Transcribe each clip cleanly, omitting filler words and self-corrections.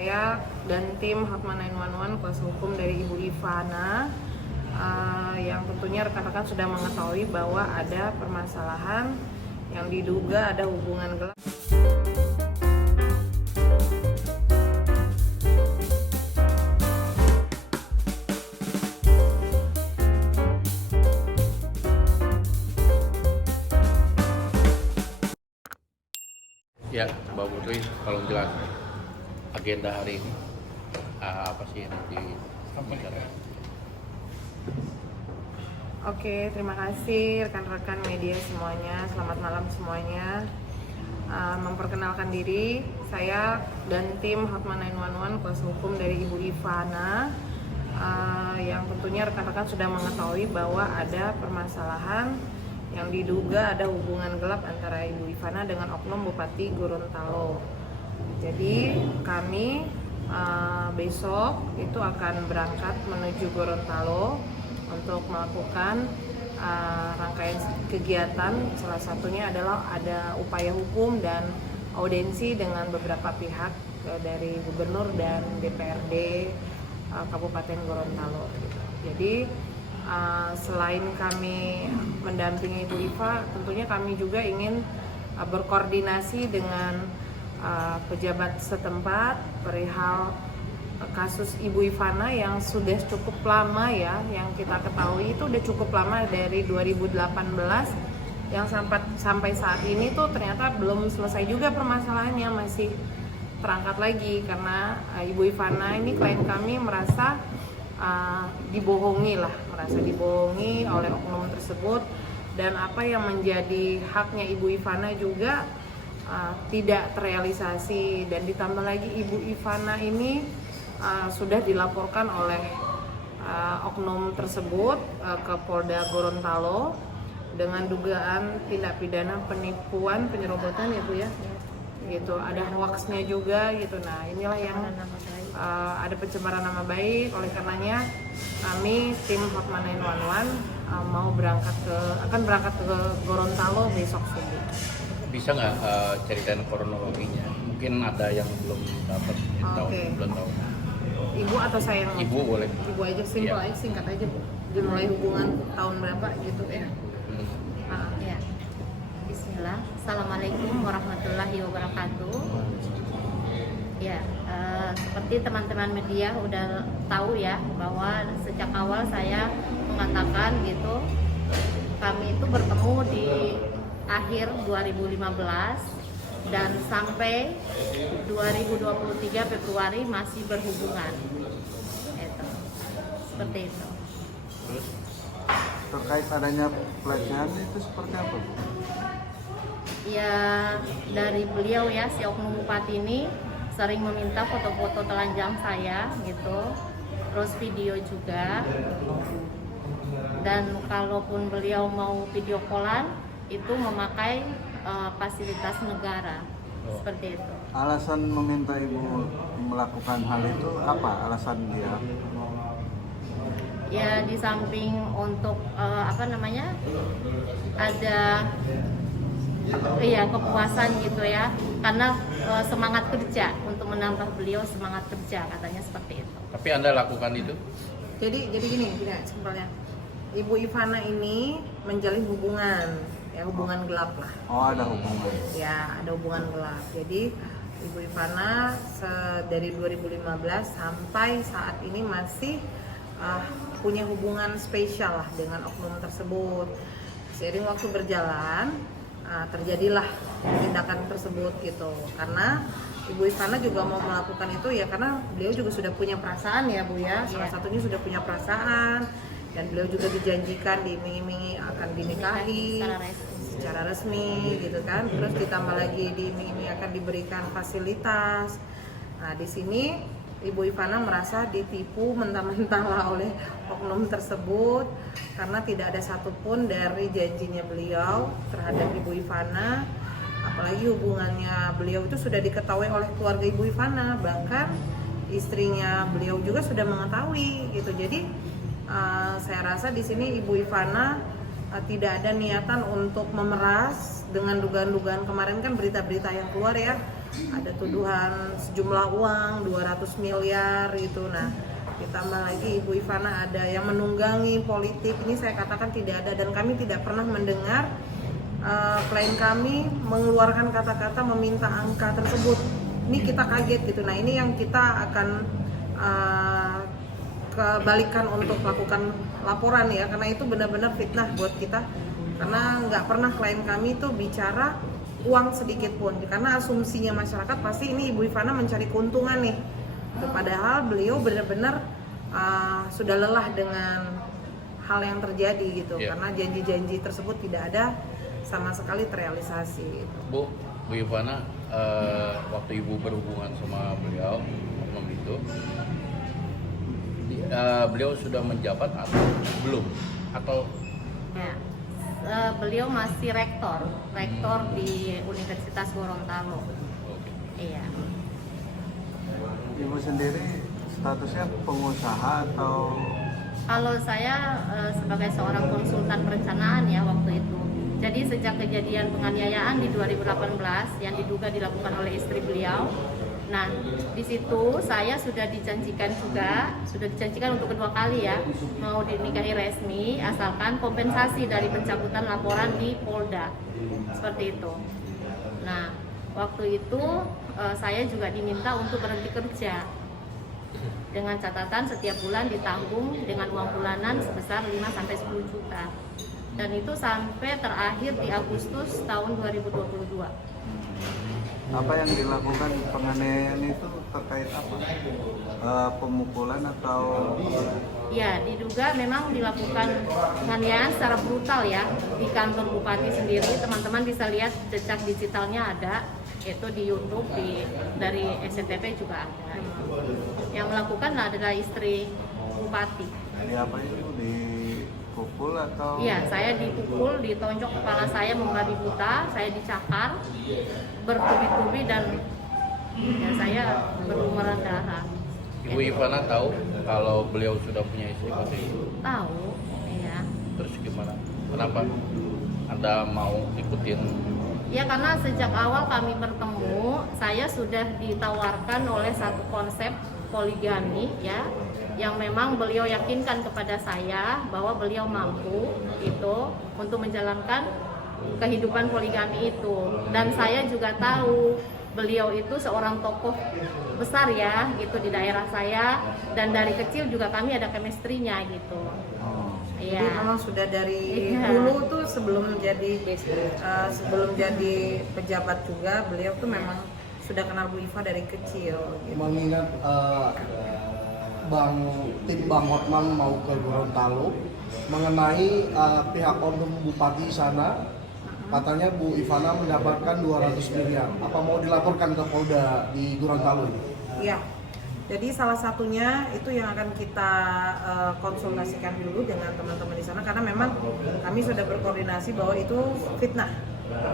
Saya dan tim Hotman 911 kuasa hukum dari Ibu Ivana yang tentunya rekan-rekan sudah mengetahui bahwa ada permasalahan yang diduga ada hubungan gelap. Ya, Mbak Putri, kalau jelas agenda hari ini apa sih yang dibicarakan? Oke, terima kasih rekan-rekan media semuanya. Selamat malam semuanya. Memperkenalkan diri, saya dan tim Hotman 911 kuasa hukum dari Ibu Ivana yang tentunya rekan-rekan sudah mengetahui bahwa ada permasalahan yang diduga ada hubungan gelap antara Ibu Ivana dengan oknum Bupati Gorontalo. Jadi kami besok itu akan berangkat menuju Gorontalo untuk melakukan rangkaian kegiatan. Salah satunya adalah ada upaya hukum dan audiensi dengan beberapa pihak dari Gubernur dan DPRD Kabupaten Gorontalo. Jadi selain kami mendampingi Ibu Iva, tentunya kami juga ingin berkoordinasi dengan pejabat setempat perihal kasus Ibu Ivana yang sudah cukup lama ya, yang kita ketahui itu udah cukup lama dari 2018 yang sampai saat ini tuh ternyata belum selesai juga permasalahannya, masih terangkat lagi karena Ibu Ivana ini klien kami merasa dibohongi oleh oknum tersebut, dan apa yang menjadi haknya Ibu Ivana juga tidak terrealisasi, dan ditambah lagi Ibu Ivana ini sudah dilaporkan oleh oknum tersebut ke Polda Gorontalo dengan dugaan tindak pidana penipuan penyerobotan ya Bu ya, gitu, ada hoaxnya juga gitu. Nah inilah yang ada pencemaran nama baik. Oleh karenanya kami tim Hotman 911 akan berangkat ke Gorontalo besok subuh. Bisa nggak ceritain kronologinya? Mungkin ada yang belum dapat belum tahu. Ibu atau saya yang Ibu boleh. Ibu aja, simpel aja, singkat aja Bu. Dimulai hubungan tahun berapa gitu ya. Ya. Bismillah. Assalamualaikum warahmatullahi wabarakatuh. Ya, seperti teman-teman media udah tahu ya bahwa sejak awal saya mengatakan gitu, kami itu bertemu di akhir 2015 dan sampai 2023 Februari masih berhubungan. Itu. Seperti itu. Terus Terkait adanya pelecehan itu seperti apa Bu? Ya, dari beliau ya, si oknum bupati ini sering meminta foto-foto telanjang saya gitu, terus video juga, dan kalaupun beliau mau video callan itu memakai fasilitas negara, seperti itu. Alasan meminta Ibu melakukan hal itu apa alasan dia? Ya, di samping untuk ada kepuasan gitu ya, karena semangat kerja, untuk menambah beliau semangat kerja, katanya seperti itu. tapi Anda lakukan itu? Jadi gini simpelnya, Ibu Ivana ini menjalin hubungan gelap lah. Oh, ada hubungan. Ya, ada hubungan gelap. Jadi Ibu Ivana dari 2015 sampai saat ini masih punya hubungan spesial lah dengan oknum tersebut. Seiring waktu berjalan terjadilah tindakan tersebut gitu. Karena Ibu Ivana juga mau melakukan itu ya karena beliau juga sudah punya perasaan ya Bu ya. Salah satunya sudah punya perasaan, dan beliau juga dijanjikan diiming-imingi akan dinikahi secara resmi gitu kan. Terus ditambah lagi diiming-imingi akan diberikan fasilitas. Nah di sini Ibu Ivana merasa ditipu mentah-mentah lah oleh oknum tersebut, karena tidak ada satupun dari janjinya beliau terhadap Ibu Ivana. Apalagi hubungannya beliau itu sudah diketahui oleh keluarga Ibu Ivana, bahkan istrinya beliau juga sudah mengetahui gitu. Jadi saya rasa di sini Ibu Ivana tidak ada niatan untuk memeras dengan dugaan-dugaan kemarin kan, berita-berita yang keluar ya ada tuduhan sejumlah uang 200 miliar gitu. Nah, ditambah lagi Ibu Ivana ada yang menunggangi politik. Ini saya katakan tidak ada, dan kami tidak pernah mendengar klien kami mengeluarkan kata-kata meminta angka tersebut. Ini kita kaget gitu. Nah, ini yang kita akan kebalikan untuk melakukan laporan ya, karena itu benar-benar fitnah buat kita, karena nggak pernah klien kami itu bicara uang sedikit pun, karena asumsinya masyarakat pasti ini Ibu Ivana mencari keuntungan nih. Padahal beliau benar-benar sudah lelah dengan hal yang terjadi gitu, karena janji-janji tersebut tidak ada sama sekali terrealisasi. Bu Ivana, waktu Ibu berhubungan sama beliau, oknum itu, beliau sudah menjabat atau belum? Atau Ya, beliau masih rektor di Universitas Gorontalo. Iya. Ibu sendiri statusnya pengusaha atau? Kalau saya sebagai seorang konsultan perencanaan ya waktu itu. Jadi sejak kejadian penganiayaan di 2018 yang diduga dilakukan oleh istri beliau, nah di situ saya sudah dijanjikan untuk kedua kali ya, mau dinikahi resmi asalkan kompensasi dari pencabutan laporan di Polda, seperti itu. Nah waktu itu saya juga diminta untuk berhenti kerja dengan catatan setiap bulan ditanggung dengan uang bulanan sebesar 5-10 juta. Dan itu sampai terakhir di Agustus tahun 2022. Apa yang dilakukan penganiayaan itu terkait apa? Pemukulan atau? Ya, diduga memang dilakukan penganiayaan secara brutal ya di kantor bupati sendiri. Teman-teman bisa lihat jejak digitalnya ada, itu di YouTube, dari SCTV juga ada. Yang melakukan adalah istri bupati. Di apa itu? Dipukul atau? Iya, saya dipukul, ditonjok kepala saya membabi buta, saya dicakar bertubi-tubi dan ya saya berlumuran darah. Ibu Ivana tahu kalau beliau sudah punya istri seperti itu? Tahu, iya. Terus gimana? Kenapa Anda mau ikutin? Ya karena sejak awal kami bertemu, saya sudah ditawarkan oleh satu konsep poligami ya, yang memang beliau yakinkan kepada saya bahwa beliau mampu itu untuk menjalankan kehidupan poligami itu. Dan saya juga tahu beliau itu seorang tokoh besar ya gitu di daerah saya, dan dari kecil juga kami ada chemistry-nya gitu. Jadi Iya. memang sudah dari dulu tuh sebelum jadi pejabat juga beliau tuh memang sudah kenal Bu Iva dari kecil. Gitu. Mengingat tim Bang Hotman mau ke Gorontalo mengenai pihak oknum bupati sana, katanya Bu Ivana mendapatkan 200 miliar. Apa mau dilaporkan ke Polda di Gorontalo ini? Iya. Jadi salah satunya itu yang akan kita konsultasikan dulu dengan teman-teman di sana, karena memang kami sudah berkoordinasi bahwa itu fitnah.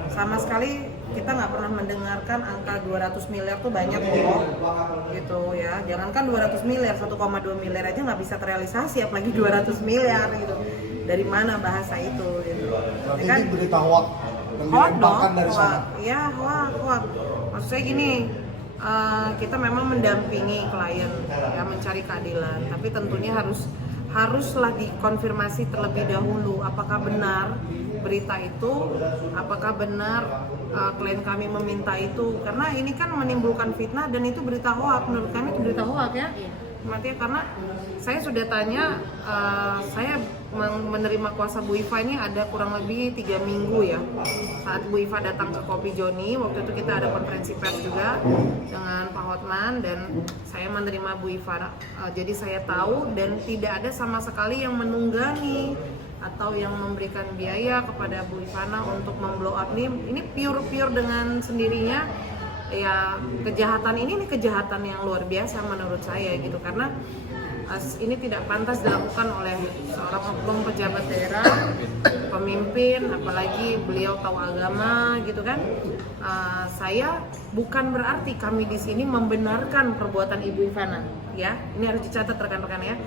Sama sekali kita nggak pernah mendengarkan angka 200 miliar tuh banyak kok gitu ya. Jangankan 200 miliar, 1,2 miliar aja nggak bisa terrealisasi, apalagi 200 miliar gitu. Dari mana bahasa itu gitu. Berarti Ya kan? ini berita hoax yang Hoax dong, dilemparkan dari sana. ya hoax. Maksud saya gini, kita memang mendampingi klien ya mencari keadilan, tapi tentunya haruslah dikonfirmasi terlebih dahulu apakah benar berita itu, apakah benar klien kami meminta itu, karena ini kan menimbulkan fitnah dan itu berita hoax. Menurut kami itu berita hoax ya. Artinya karena saya sudah tanya, saya menerima kuasa Bu Iva ini ada kurang lebih 3 minggu ya. Saat Bu Iva datang ke Kopi Joni, waktu itu kita ada konferensi pers juga dengan Pak Hotman dan saya menerima Bu Iva. Jadi saya tahu dan tidak ada sama sekali yang menunggangi atau yang memberikan biaya kepada Bu Ivana untuk memblow up ini pure dengan sendirinya. Ya kejahatan ini kejahatan yang luar biasa menurut saya gitu, karena ini tidak pantas dilakukan oleh seorang oknum pejabat daerah, pemimpin, apalagi beliau tahu agama gitu kan. Saya bukan berarti kami di sini membenarkan perbuatan Ibu Ivana ya, ini harus dicatat rekan-rekan ya,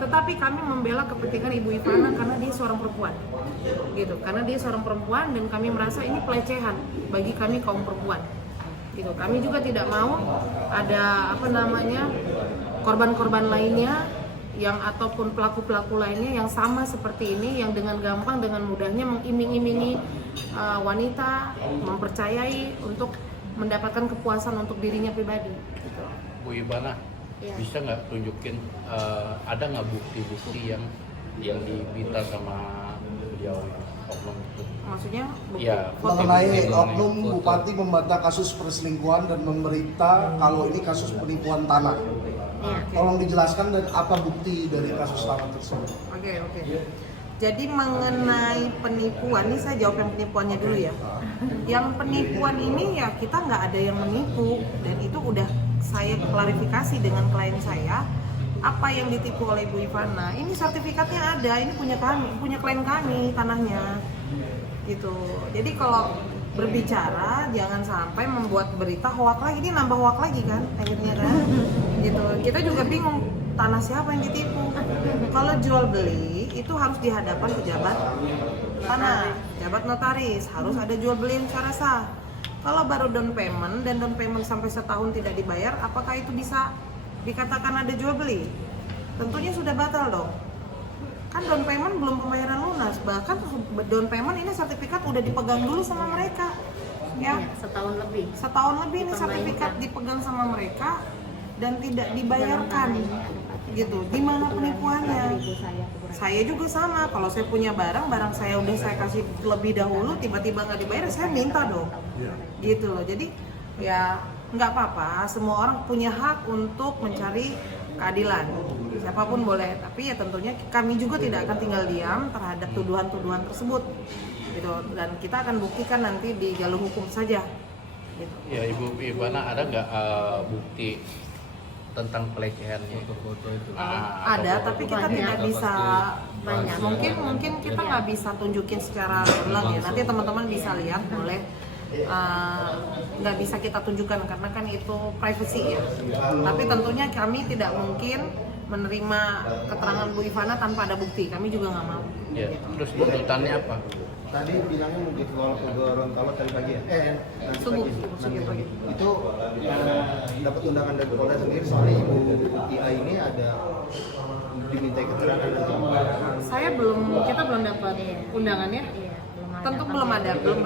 tetapi kami membela kepentingan Ibu Ivana karena dia seorang perempuan gitu, karena dia seorang perempuan dan kami merasa ini pelecehan bagi kami kaum perempuan Gitu. Kami juga tidak mau ada korban-korban lainnya yang ataupun pelaku-pelaku lainnya yang sama seperti ini, yang dengan gampang, dengan mudahnya mengiming-imingi wanita, mempercayai untuk mendapatkan kepuasan untuk dirinya pribadi. Gitu. Bu Ivana, Iya. bisa nggak tunjukin ada nggak bukti-bukti yang diminta sama beliau oknum itu? Maksudnya Iya. foto. Mengenai Foto. oknum bupati membantah kasus perselingkuhan dan memberita kalau ini kasus penipuan tanah. Iya. Tolong dijelaskan dan apa bukti dari kasus tanah tersebut. Oke. Jadi mengenai penipuan, ini saya jawab yang penipuannya dulu ya. Yang penipuan ini ya kita nggak ada yang menipu, dan itu udah saya klarifikasi dengan klien saya. Apa yang ditipu oleh Bu Ivana, ini sertifikatnya ada, ini punya klien kami tanahnya, gitu. Jadi kalau berbicara jangan sampai membuat berita hoak lagi, ini nambah hoak lagi kan akhirnya kan, gitu. Kita juga bingung tanah siapa yang ditipu. Kalau jual beli itu harus di hadapan pejabat tanah, pejabat notaris, harus ada jual beli yang secara sah. Kalau baru down payment dan down payment sampai setahun tidak dibayar, apakah itu bisa dikatakan ada jual beli? Tentunya sudah batal dong. Kan down payment belum pembayaran lunas, bahkan down payment ini sertifikat udah dipegang dulu sama mereka, ya. Setahun lebih. Setahun lebih ini sertifikat dipegang sama mereka dan tidak dibayarkan, gitu. Di mana penipuannya? Saya juga sama, kalau saya punya barang saya udah saya kasih lebih dahulu, tiba-tiba nggak dibayar, saya minta dong, gitu loh. Jadi ya nggak apa-apa, semua orang punya hak untuk mencari keadilan, siapapun boleh, tapi ya tentunya kami juga tidak akan tinggal diam terhadap tuduhan-tuduhan tersebut, gitu. Dan kita akan buktikan nanti di jalur hukum saja, gitu. Ya Ibu Ivana, ada nggak bukti tentang pelecehannya? Foto-foto itu. Ada, tapi kita Banyak. tidak bisa. Banyak. Mungkin kita nggak bisa tunjukin secara gamblang ya. Nanti teman-teman bisa lihat, boleh. Nggak bisa kita tunjukkan karena kan itu privacy ya. Tapi tentunya kami tidak mungkin menerima keterangan Bu Ivana tanpa ada bukti. Kami juga nggak mau. Ya, terus tuntutannya apa? Tadi bilangnya mau dikeluar ke Gorontalo tadi pagi ya? Nanti Subuh, pagi. pagi. Itu dapat undangan dari Polda sendiri, soalnya Ibu IA ini ada diminta keterangan nanti. Kita belum dapat undangannya. Iya, Tentu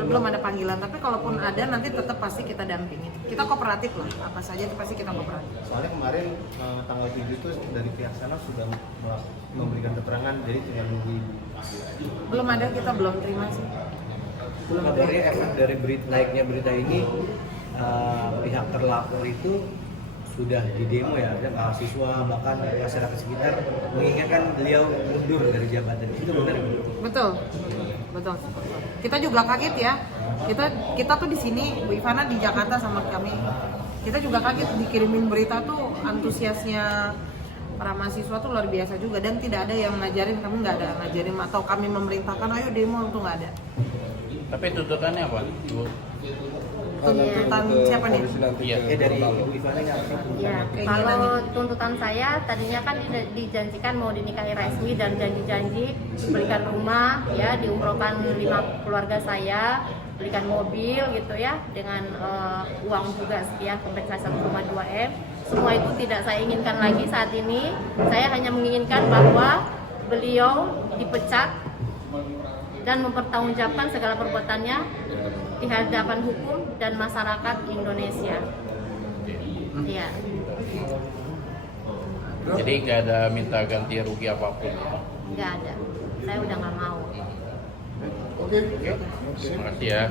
belum ada panggilan. Tapi kalaupun ada nanti tetap pasti kita dampingi. Kita kooperatif lah. Apa saja itu pasti kita kooperatif. Soalnya kemarin tanggal 7 itu dari pihak sana sudah memberikan keterangan, jadi tinggal nunggu Ibu. Belum ada, kita belum terima sih. Kabarnya efek dari naiknya berita ini, pihak terlapor itu sudah di demo ya, ada mahasiswa bahkan masyarakat sekitar menginginkan beliau mundur dari jabatan. Itu benar? Betul. Kita juga kaget ya. Kita tuh di sini, Bu Ivana di Jakarta sama kami. Kita juga kaget dikirimin berita tuh, antusiasnya para mahasiswa tuh luar biasa juga, dan tidak ada yang ngajarin, kami nggak ada ngajarin atau kami memerintahkan ayo demo, itu nggak ada. Tapi tuntutannya apa, Ibu? Tuntutan siapa nih? Iya. Dari Ibu Ivana nggak apa? Ya, kalau tuntutan saya tadinya kan dijanjikan mau dinikahi resmi dan janji-janji belikan rumah, ya, diumrohkan 5 keluarga saya, belikan mobil gitu ya, dengan uang juga sekian, kompensasi 1,2 M. Semua itu tidak saya inginkan lagi saat ini. Saya hanya menginginkan bahwa beliau dipecat dan mempertanggungjawabkan segala perbuatannya di hadapan hukum dan masyarakat Indonesia. Iya. Jadi nggak ada minta ganti rugi apapun ya? Nggak ada. Saya udah nggak mau. Oke, terima kasih ya.